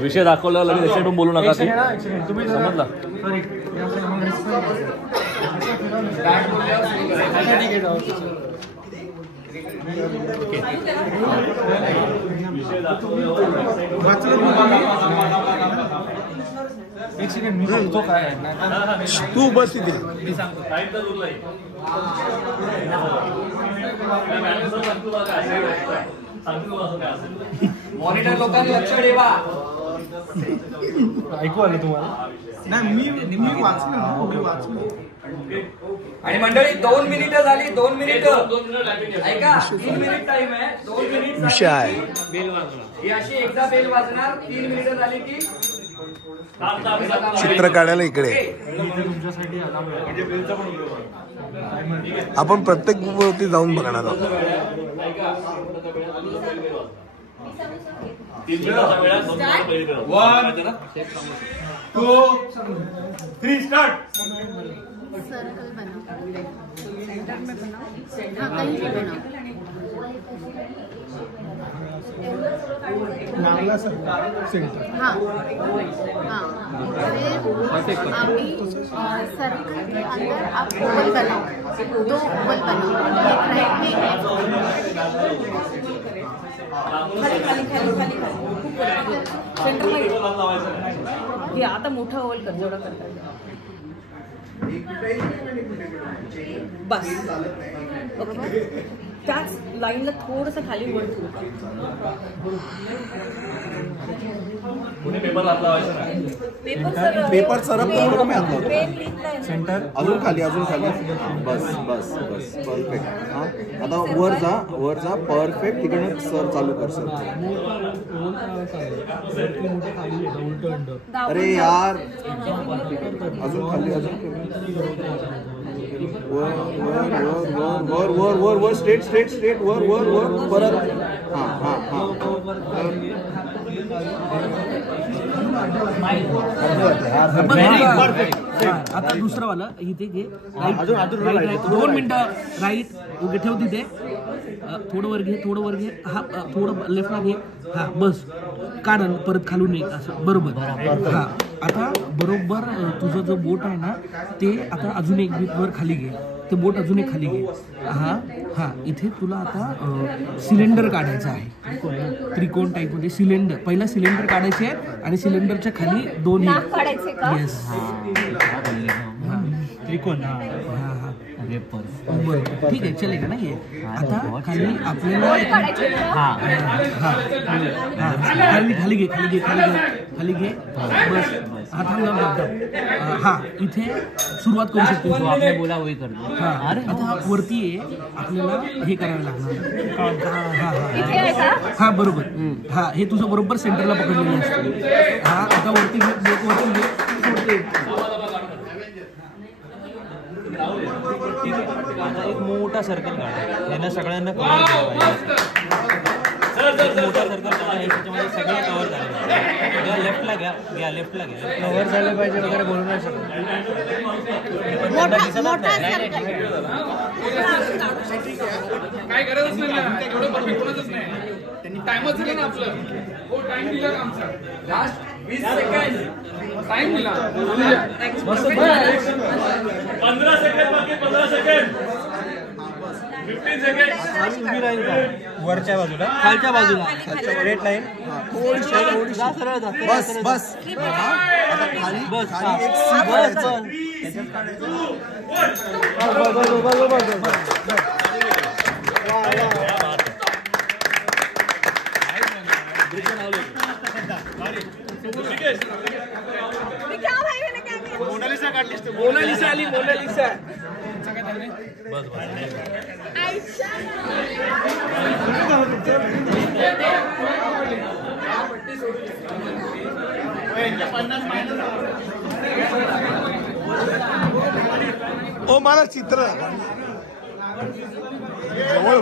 विषय दाखवला लगेच एक्साइटून बोलू नका. तुम्ही समजला. एक सेकंड मी बघतो काय तू बस तिथे. मॉनिटर लोकांनी लक्ष ठेवा. ऐकू आलं तुम्हाला? नाही मी वाचलं. आणि मंडळी 2 मिनिटं झाली. 2 मिनिटं ऐका. 3 मिनिट टाइम आहे. 2 मिनिट विषय आहे. ही अशी एकदा बेल वाजणार. 3 मिनिटं झाली की चित्र काढायला इकडे आपण प्रत्येक वरती जाऊन बघणार आहोत. 1 2 3 स्टार्ट. सर्कल बनाओ, सेंटर में बनाओ, हाँ कहीं भी बनाओ. नागला सेंटर. हाँ हाँ. फिर अभी सर्कल के अंदर आप ओवल बनाओ. 2 ओवल बनाओ. एक राइट में हे आता मोठा ओवल कर जेवढा करता बस. ओके. त्याच लाईनला थोडंसं खाली वर पेपर सरप कमी आणतो. सेंटर अजून खाली बस बस बस परफेक्ट. हा आता वर जा परफेक्ट. तिकडे सर चालू कर. सर अरे यार अजून खाली वर वर वर वर वर स्ट्रेट वर वर वर परत. हां हां हां. आता दुसरा वाला इथे घे. राईट 2 मिनिटं राईट. ओके ठेव तिथे. थोडं वर घे. हा थोडं लेफ्टला घे. हा बस. कारण परत खालून ये असं. बरोबर. हा आता बरोबर तुझं जो बोट आहे ना ते आता अजून एक बीट वर खाली घे. ते बोट अजून एक खाली घे. हा इथे तुला आता सिलेंडर काढायचं आहे. त्रिकोण टाईपमध्ये सिलेंडर. पहिला सिलेंडर काढायचे आहे आणि सिलेंडरच्या खाली 2 येस त्रिकोण. ठीक आहे चलेगा ना ये. आता खाली आपल्याला खाली घे बस. हा थांब. हा इथे सुरुवात करू शकतो. आपने बोला वही कर दो. हा आता वरती आहे. आपल्याला हे करायला लागणार. हा बरोबर. हा हे तुझं बरोबर सेंटरला पकडलेलं असतं. हा आता वरती घे. आता एक मोठा सर्कल काढा. यांना सगळ्यांना कव्हर केलं पाहिजे. मोठा सर्कल काढा. ह्याच्यामध्ये सगळे कव्हर झाले. लेफ्टला घ्या. कव्हर झाले पाहिजे वगैरे बोलू नाही शकत. काय गरजच नाही. एवढं परफेक्ट होतच नाही. त्यांनी टाइमच दिला ना आपलं. हो टाइम दिला का आमचा. लास्ट 20 सेकंड टाइम दिला. 15 सेकंड बाकी. 15 सेकंड. 15 सेकंड. उभी राहील का वरच्या बाजूला खालच्या बाजूला स्ट्रेट लाईन. थोडीशी बस बस. आता खाली बस. एक मोनालिसा काढलीस तू. मोनालिसा आली. मोनालिसा. ओ मला चित्र जवळ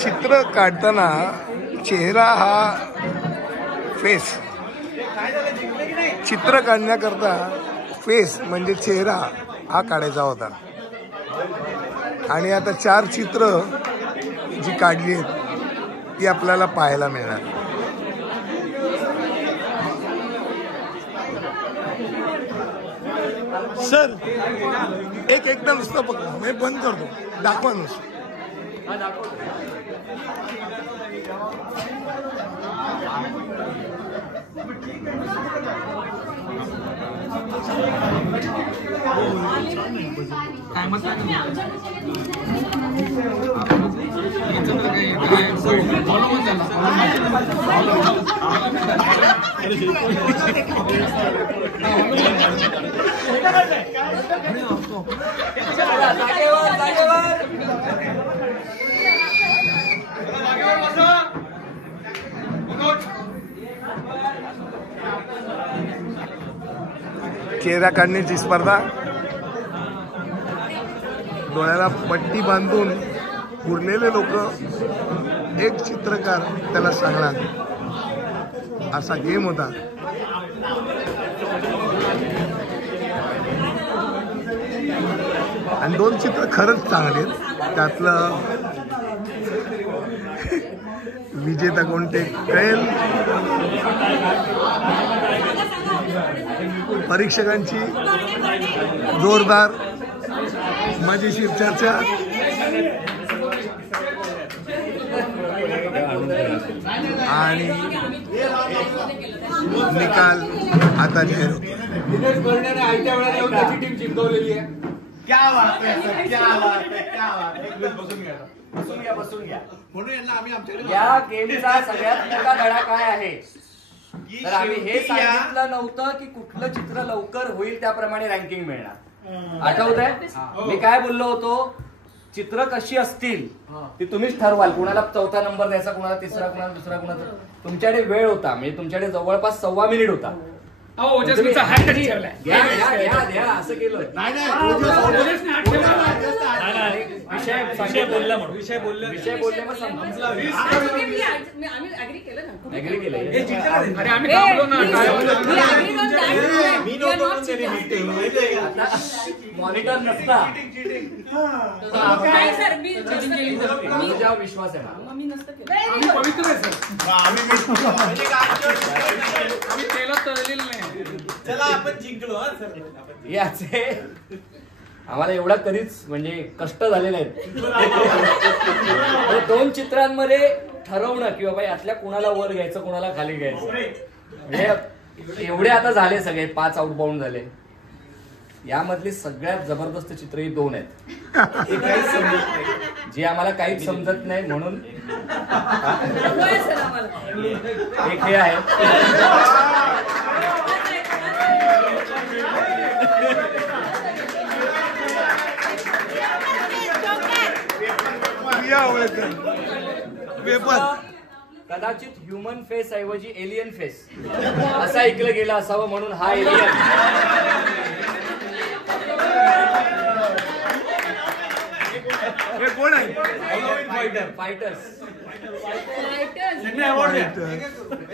चित्र काढताना चेहरा हा फेस चित्र काढण्याकरता फेस म्हणजे चेहरा हा काढायचा होता आणि आता 4 चित्र जी काढली आहेत ती आपल्याला पाहायला मिळणार. सर एकदा नुसतं बघा मी बंद करतो दाखवा नुसतं. चेहरा काढण्याची स्पर्धा. डोळ्याला पट्टी बांधून उरलेले लोक एक चित्रकार त्याला सांगणार असा गेम होता. आणि 2 चित्र खरंच चांगले. त्यातलं विजेता कोणते कळेल. परीक्षकांची जोरदार मजेशीर चर्चा आणि निकाल आता जाहीर होतो. टीम जिंकवलेली आहे. क्या बात आहे सर, क्या बात आहे, क्या बात आहे. बसून घ्या. म्हणून यांना आम्ही आमच्याकडे या गेमचा सगळ्यात मोठा धडा काय आहे तर आम्ही हे सांगितलं नव्हतं की कुठलं चित्र लवकर होईल त्याप्रमाणे रँकिंग मिळणार. आठवतंय मी काय बोललो होतो? चित्र कशी असतील ती तुम्हीच ठरवाल. कुणाला 4था नंबर द्यायचा, कुणाला 3रा, कुणाला 2रा, कुणाला. तुमच्याकडे वेळ होता म्हणजे तुमच्याकडे जवळपास 1.25 मिनिट होता. असं केलं विषय बोलले मग संपला. मॉनिटर नसता तुझ्या विश्वास आहे. चला आपण जिंकलो. याचे आम्हाला एवढा कधीच म्हणजे कष्ट झालेले आहेत. 2 चित्रांमध्ये ठरवणं की बाबा यातल्या कुणाला वर घ्यायचं, कुणाला खाली घ्यायचं. म्हणजे एवढे आता झाले सगळे 5 आउटबाउंड झाले. यामधली सगळ्यात जबरदस्त चित्र ही 2 आहेत जी आम्हाला काहीच समजत नाही म्हणून एक हे आहे. कदाचित ह्युमन फेस ऐवजी एलियन फेस असं ऐकलं गेलं असावं म्हणून हा एलियन. कोण आहे? फायटर्स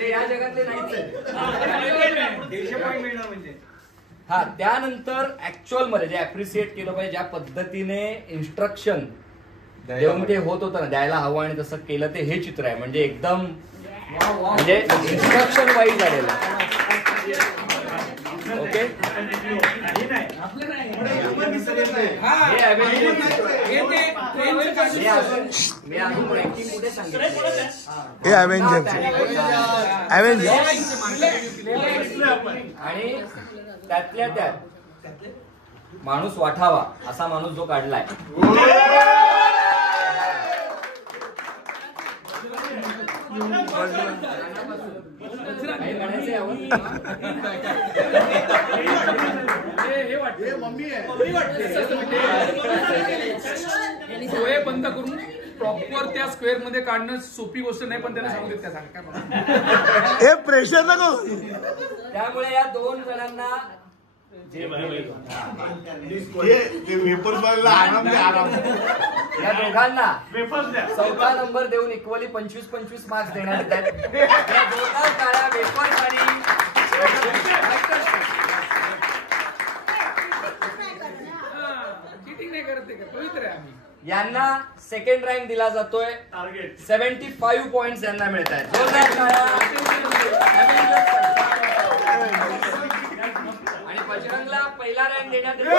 या जगातले नाहीच. हा त्यानंतर ऍक्च्युअल मध्ये जे अप्रिशिएट केलं पाहिजे, ज्या पद्धतीने इन्स्ट्रक्शन देऊन ते होत होतं ना, द्यायला हवं आणि तसं केलं ते हे चित्र आहे. म्हणजे एकदम म्हणजे इन्स्ट्रक्शन वाईज झालेलं. ओके मी अजून रँकिंग कुठे सांगितलं हे अव्हेंजर्स आणि त्यातल्या त्यात माणूस वाठावा असा माणूस जो काढलाय डोळे बंद करून प्रॉपर त्या स्क्वेअर मध्ये काढणं सोपी गोष्ट नाही, पण त्यांना सांगू देत त्या सांगा हे प्रेशर नको. त्यामुळे या 2 जणांना या दोघांना 4था नंबर देऊन इक्वली 25-25 मार्क्स देण्यात येतात. या 2 काळ्या वेफर्स आणि चिटिंग नाही करत ते का पवित्र आहे आम्ही. यांना सेकंड रँक दिला जातोय. 75 पॉइंट्स यांना मिळत आहेत. आणि बजरंगला पहिला रँक देण्यात येतो.